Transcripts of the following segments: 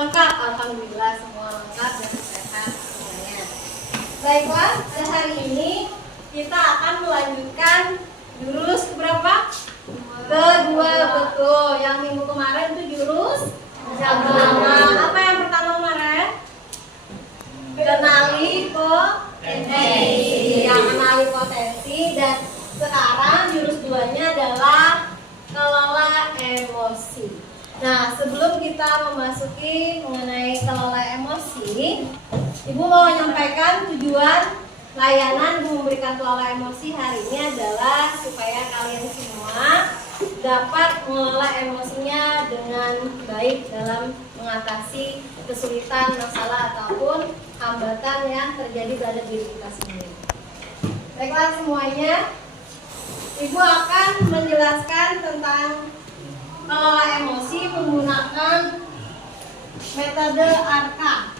Lengkap, alhamdulillah semua lengkap dan sehat semuanya. Baiklah, hari ini kita akan melanjutkan jurus berapa? Kedua, betul. Yang minggu kemarin itu jurus jangka. Apa yang pertama kemarin? Kenali potensi. Yang kenali potensi, dan sekarang jurus duanya adalah kelola emosi. Nah, sebelum kita memasuki mengenai kelola emosi, Ibu mau menyampaikan tujuan layanan Ibu memberikan kelola emosi hari ini adalah supaya kalian semua dapat mengelola emosinya dengan baik dalam mengatasi kesulitan, masalah ataupun hambatan yang terjadi pada diri kita sendiri. Baiklah semuanya, Ibu akan menjelaskan tentang mengelola emosi menggunakan metode ARKA.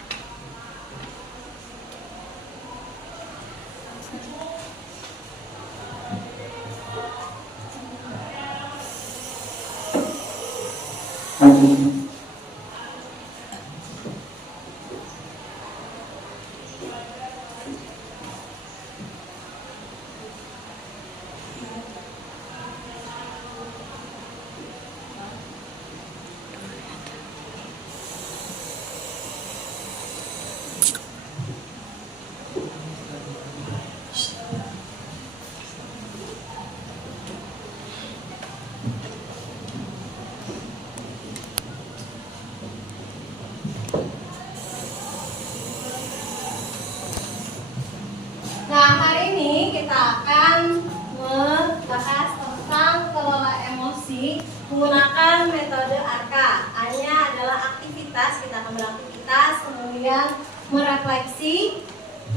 Nah, hari ini kita akan membahas tentang kelola emosi menggunakan metode ARKA. A-nya adalah aktivitas, kita akan beraktivitas, kemudian merefleksi,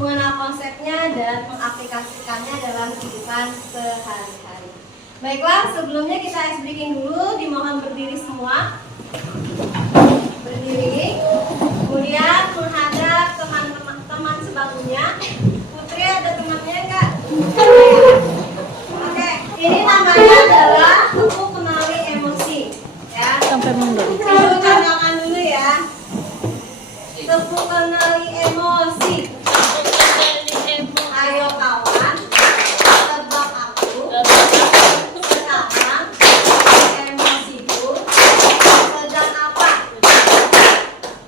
mengenal konsepnya, dan mengaplikasikannya dalam kehidupan sehari-hari. Baiklah, sebelumnya kita ice breaking dulu, dimohon berdiri semua. Berdiri, kemudian menghadap teman-teman sebangkunya. Putri ada temannya enggak? Oke, ini namanya adalah buku kenali emosi. Ya. Sampai mundur. Dulu candangan dulu ya. Buku kenali emosi. Ayo kawan, tebak aku. Sekarang emosiku sedang apa?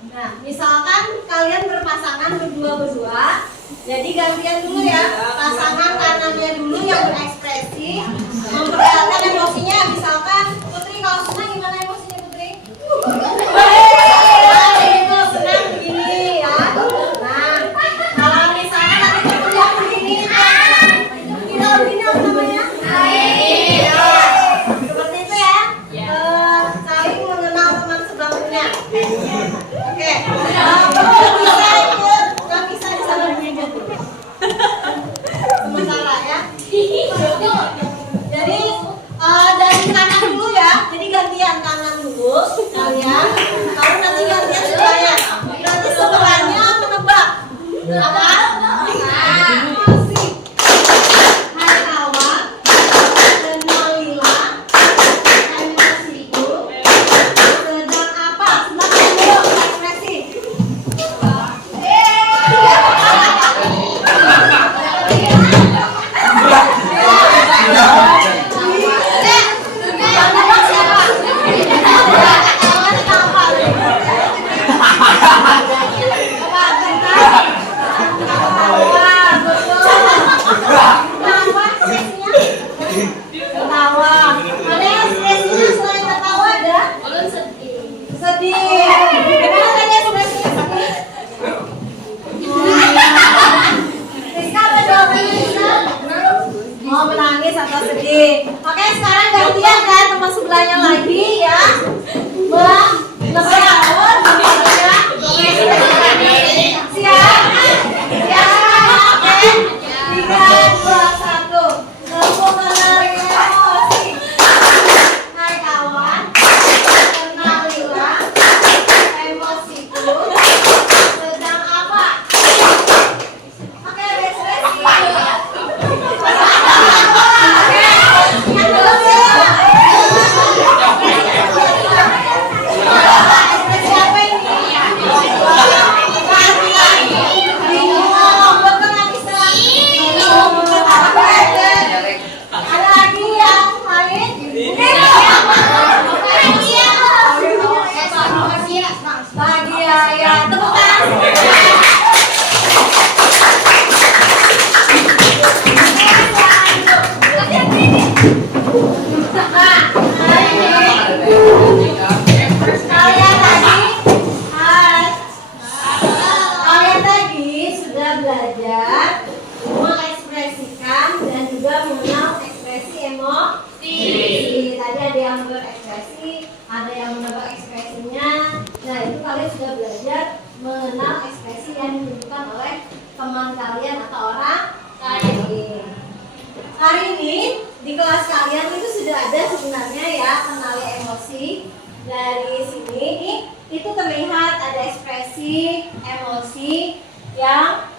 Nah, misalkan kalian berpasangan berdua-berdua. Jadi gantian dulu ya, pasangan kanannya dulu yang berekspresi memperlihatkan emosinya. Misalkan Putri kalau senang gimana emosinya Putri? Itu senang begini ya. Nah, kalau misalkan nanti Putri yang begini, kita begini apa namanya? Seperti itu ya. Saling mengenal teman sebelumnya. Oke. Bisa ikut, nggak bisa di sana begini. Sementara ya. Jadi dari kanan dulu ya. Jadi gantian kanan dulu kalian. Kalau nanti gantian sebelahnya. Berarti sebelahnya menebak. Apa? Emosi. Hai kawan. Kenalilah emosiku sedang apa? Sedang dulu ekspresi. Mau menangis atau sedih. Oke, sekarang gantian kan teman sebelahnya lagi ya. Menebak. Siap? Siap? Oke. 3, 2, 1. Tepuk kenali emosi. Hai kawan, kenalilah kalian sudah belajar mengenal ekspresi yang ditunjukkan oleh teman kalian atau orang lain. Hari ini di kelas kalian itu sudah ada sebenarnya ya kenali emosi. Dari sini itu terlihat ada ekspresi emosi yang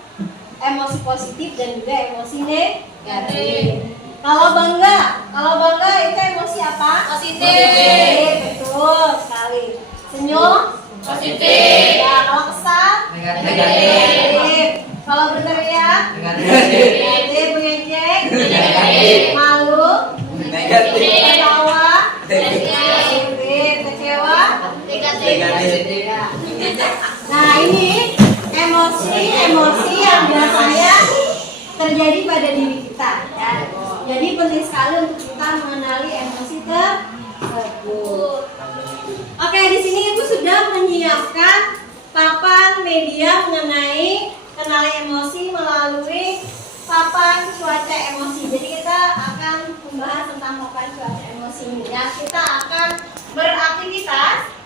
emosi positif dan juga emosi negatif. Kalau bangga itu emosi apa? Positif. Betul sekali. Senyum? Positif. Ya, kalau kesal? Negatif. Kalau berteriak? Negatif. Mengejek? Negatif. Malu? Negatif. Ketawa? Negatif. Kecewa? Negatif. Nah, ini emosi yang biasanya terjadi pada diri kita ya. Jadi penting sekali untuk kita mengenali emosi tersebut. Oke, di sini Ibu sudah menyiapkan papan media mengenai kenali emosi melalui papan cuaca emosi. Jadi kita akan membahas tentang papan cuaca emosi ini ya. Kita akan beraktivitas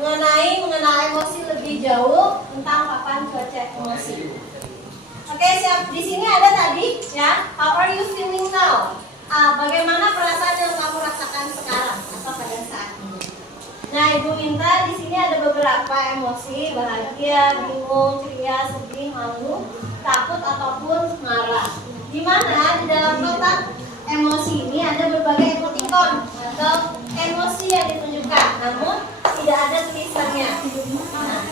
mengenal emosi lebih jauh tentang papan cuaca emosi. Oke, siap. Di sini ada tadi ya. How are you feeling now? Bagaimana perasaan yang kamu rasakan sekarang atau pada saat ini? Nah, Ibu minta di sini ada beberapa emosi: bahagia, bingung, ceria, sedih, malu, takut ataupun marah. Di mana di dalam kotak emosi ini ada berbagai emoticon atau emosi yang ditunjukkan, namun tidak ada tulisannya. Nah,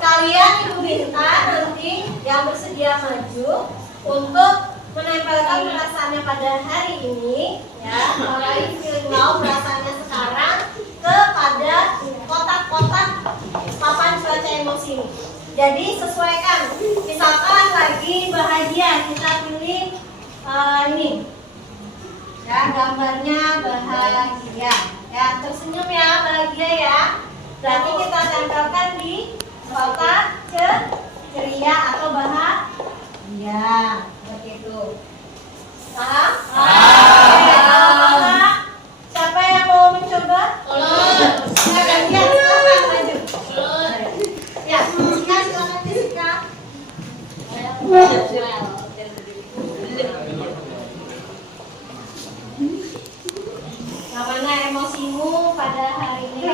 kalian Ibu minta nanti yang bersedia maju untuk menempelkan perasaannya pada hari ini ya, mulai feeling now perasaannya sekarang kepada kotak-kotak papan cuaca emosi ini. Jadi sesuaikan. Misalkan lagi bahagia, kita pilih ini ya, gambarnya bahagia ya, tersenyum ya, bahagia ya. Berarti kita tempelkan di kotak ceria atau bahagia, seperti itu. Paham? Paham. Siapa yang mau mencoba? Ya, gantian, silakan maju. Ya, silakan Jessica. Yang mana emosimu pada hari ini?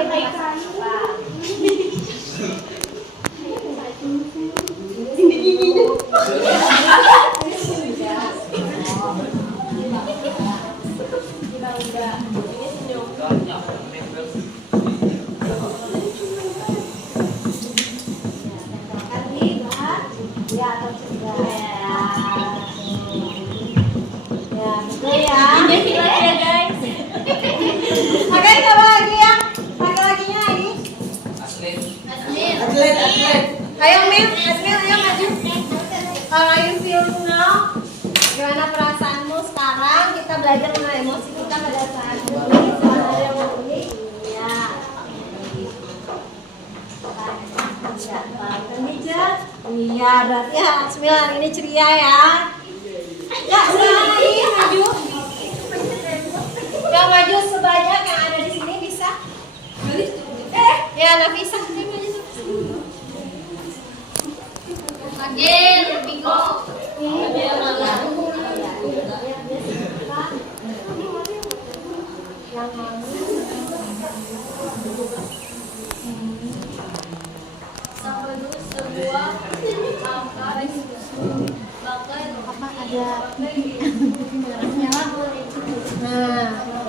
Ayo Mil, ayo maju. How are you feeling now? Gimana perasaanmu sekarang? Kita belajar mengenai emosi kita pada saat ini. Ada yang mau ini? Iya. Iya, berarti Asmil hari ini ceria ya. Ya, silakan lagi maju. Yang maju sebanyak yang ada di sini bisa. Ya, Nafisa. Bingung. Sebuah angka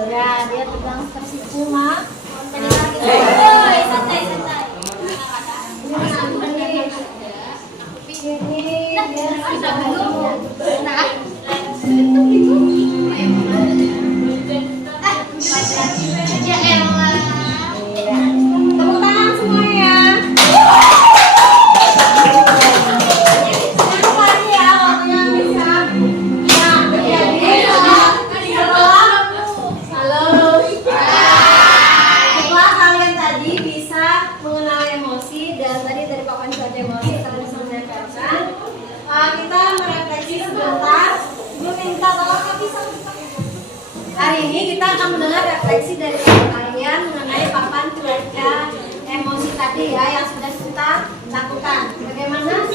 ada dia pegang tersipu mah. Santai. Ini tepuk tangan semua ya. Hari ini kita akan mendengar refleksi dari kalian mengenai papan cuaca emosi tadi ya, yang sudah kita lakukan. Bagaimana?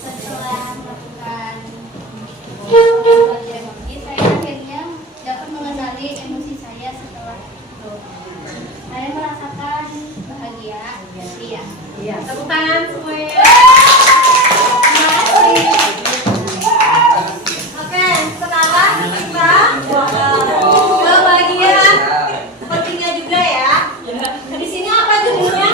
Setelah melakukan emosi, saya akhirnya dapat mengenali emosi saya setelah itu. Saya merasakan bahagia. Iya. Iya. Tepuk tangan semuanya. Terima kasih. Oke, sekarang kita ke bagian pentingnya juga ya. Di sini apa judulnya?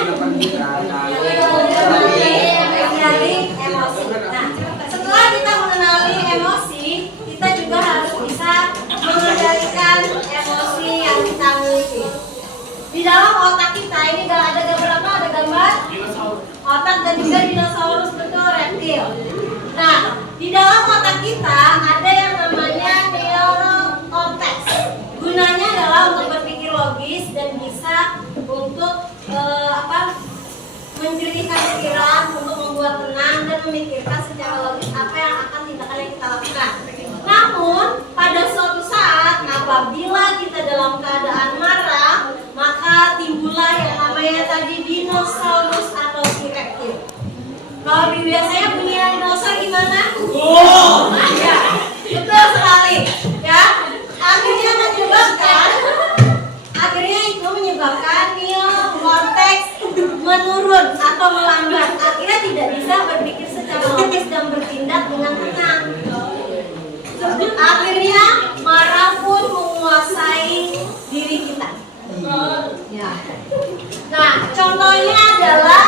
Mengenali emosi. Nah, setelah kita mengenali emosi, kita juga harus bisa mengendalikan emosi yang kita miliki. Di dalam otak kita ini ada berapa? Ada gambar otak dan juga dinosaurus, betul, reptil. Nah, di dalam otak kita ada yang namanya neurocortex. Gunanya adalah untuk berpikir logis dan bisa untuk menjernihkan pikiran, untuk membuat tenang dan memikirkan secara logis apa yang akan tindakan yang kita lakukan. Namun, pada suatu saat apabila kita dalam keadaan marah, maka timbullah yang namanya tadi dinosaurus atau si reptil. Kalau biasanya punya dinosaur gimana? Oh, ya, betul sekali. Ya, akhirnya itu menyebabkan neocortex menurun atau melambat. Akhirnya tidak bisa berpikir secara logis dan bertindak dengan tenang. Akhirnya marah pun menguasai diri kita. Ya. Nah, contohnya adalah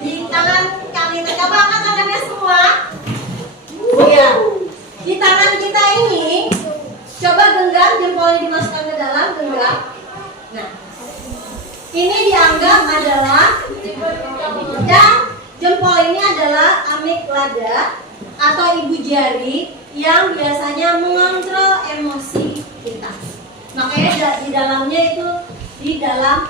di tangan kami. Coba angkat tangannya semua. Ya. Di tangan kita ini, coba genggam, jempolnya dimasukkan ke dalam, genggam. Nah, ini dianggap adalah jempol ini adalah amigdala atau ibu jari yang biasanya mengontrol emosi kita. Makanya di dalamnya itu di dalam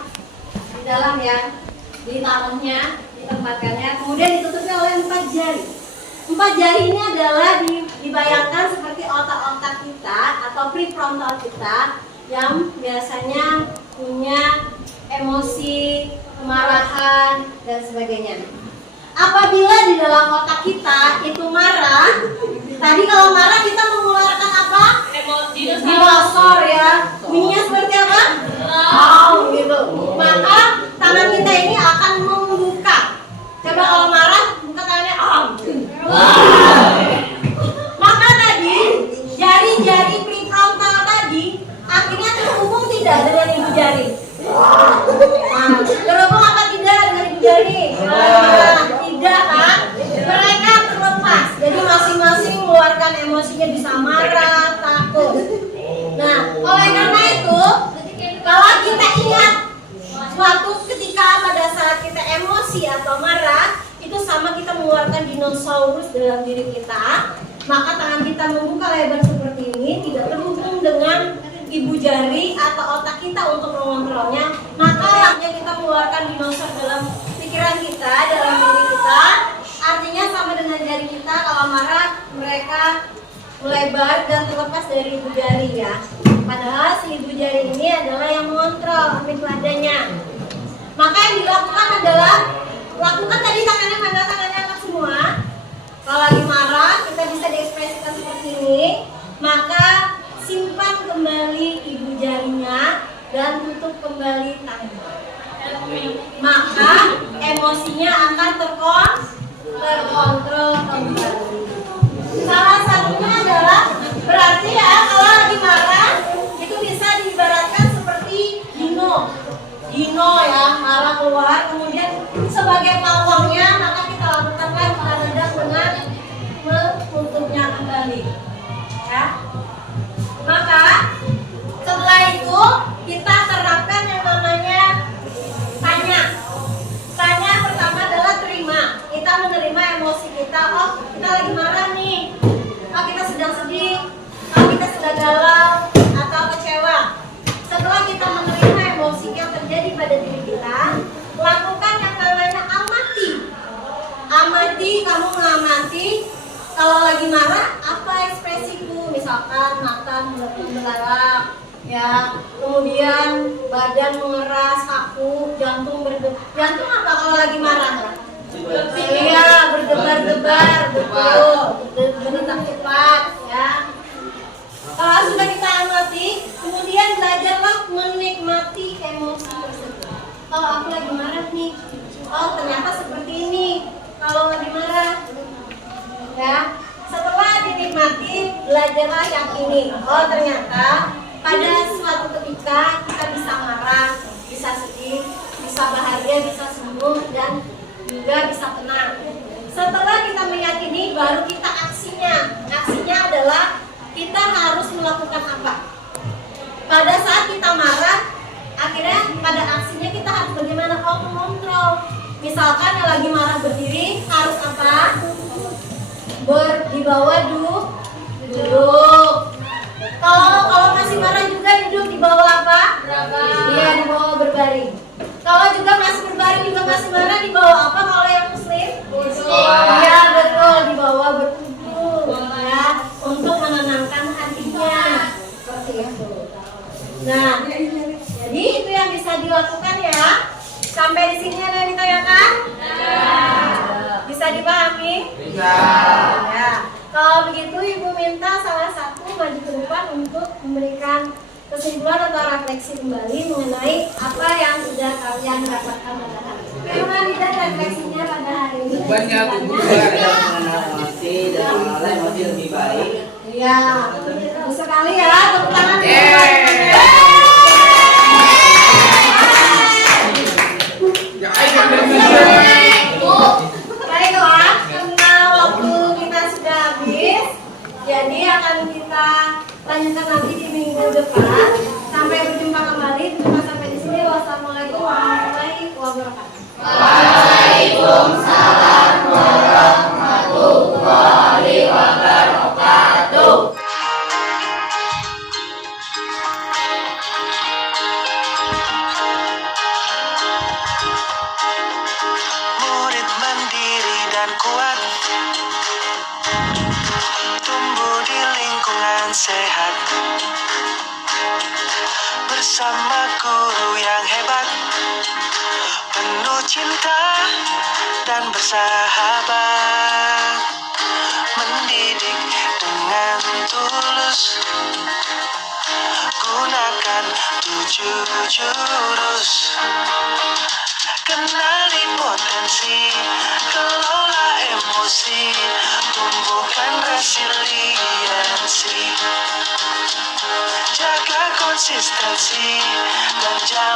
ya, ditaruhnya, ditempatkannya, kemudian ditutupi oleh 4 jari. 4 jari ini adalah dibayangkan seperti otak-otak kita atau prefrontal kita yang biasanya punya emosi, kemarahan, dan sebagainya. Apabila di dalam otak kita itu marah, tadi kalau marah kita mengeluarkan apa? Dinosaur ya. Bunyinya seperti apa? Gitu. Maka tangan kita ini akan membuka. Coba kalau marah, buka tangannya Maka tadi jari-jari prefrontal tadi akhirnya terhubung tidak dengan ibu jari. Terhubung apa tidak dengan ibu jari? Tidak kan? Mereka terlepas. Jadi masing-masing mengeluarkan emosinya, bisa marah, takut. Nah, oleh karena itu, kalau kita ingat suatu ketika pada saat kita emosi atau marah, itu sama kita mengeluarkan dinosaurus dalam diri kita, maka tangan kita membuka lebar seperti ini, tidak terhubung dengan ibu jari atau otak kita untuk mengontrolnya, maka kita mengeluarkan dinosaur dalam pikiran kita, dalam diri kita. Artinya sama dengan jari kita, kalau marah mereka melebar dan terlepas dari ibu jari ya. Padahal si ibu jari ini adalah yang mengontrol amigdaladanya. Maka yang dilakukan adalah lakukan tadi tangannya mana, tangannya angkat semua. Kalau lagi marah kita bisa diekspresikan seperti ini. Maka simpan kembali ibu jarinya dan tutup kembali tangannya. Maka emosinya akan terkontrol kembali. Salah satunya adalah berarti ya kalau lagi marah itu bisa diibaratkan seperti dino ya, marah keluar, kemudian sebagai pawangnya maka kita lakukan kita redam dengan menutupnya kembali ya. Maka setelah itu kita terapkan yang namanya tanya pertama adalah terima. Kita menerima emosi kita. Oh, kita lagi marah nih. Oh, kita sedang sedih. Oh, kita sedang galau atau kecewa. Setelah kita menerima emosi yang terjadi pada diri kita, lakukan yang namanya amati. Kamu mengamati kalau lagi marah apa ekspresiku, misalkan mata membelalak ya, kemudian badan mengeras, kaku, jantung berdetak. Jantung apa kalau lagi marah? Iya, berdebar-debar, betul, berdetak cepat, ya. Kalau sudah kita amati, kemudian belajarlah menikmati emosi tersebut. Kalau aku lagi marah nih, oh ternyata seperti ini. Kalau lagi marah, ya. Setelah dinikmati, belajarlah yakini. Oh ternyata pada suatu ketika kita bisa marah, bisa sedih, bisa bahagia, bisa sembuh, dan juga bisa tenang. Setelah kita meyakini, baru kita aksinya. Aksinya adalah kita harus melakukan apa? Pada saat kita marah, akhirnya pada aksinya kita harus bagaimana? Oh, mengontrol. Misalkan yang lagi marah berdiri harus apa? Di bawah duduk. Kalau masih marah juga duduk di bawah apa? Iya, di bawah berbaring. Kalau juga masih berbaring juga masih marah di bawah apa kalau yang muslim? Iya betul, di bawah berwudu ya, untuk menenangkan hatinya. Seperti itu. Nah, jadi itu yang bisa dilakukan ya. Sampai di sini ada yang ditanyakan? Bisa dipahami? Bisa. Ya. Kalau begitu Ibu minta salah satu maju ke depan untuk memberikan kesimpulan atau refleksi kembali mengenai apa yang sudah kalian dapatkan pada hari ini. Bagaimana tidak refleksinya pada hari ini? Banyak mengenal emosi dan mengelola emosi lebih baik. Iya, bagus sekali ya, tepuk tangan. Baiklah, karena waktu kita sudah habis, jadi akan kita lanjutkan nanti di minggu depan. Sampai berjumpa kembali. Terima sampai di sini. Wassalamualaikum warahmatullahi wabarakatuh. Waalaikumsalam warahmatullahi wabarakatuh. Murid mandiri dan kuat, tumbuh di lingkungan sehat, bersama guru yang hebat, penuh cinta dan bersahabat, mendidik dengan tulus, gunakan 7 jurus. Kenali potensi, kelola emosi, tumbuhkan resiliensi, jaga konsistensi, dan jalan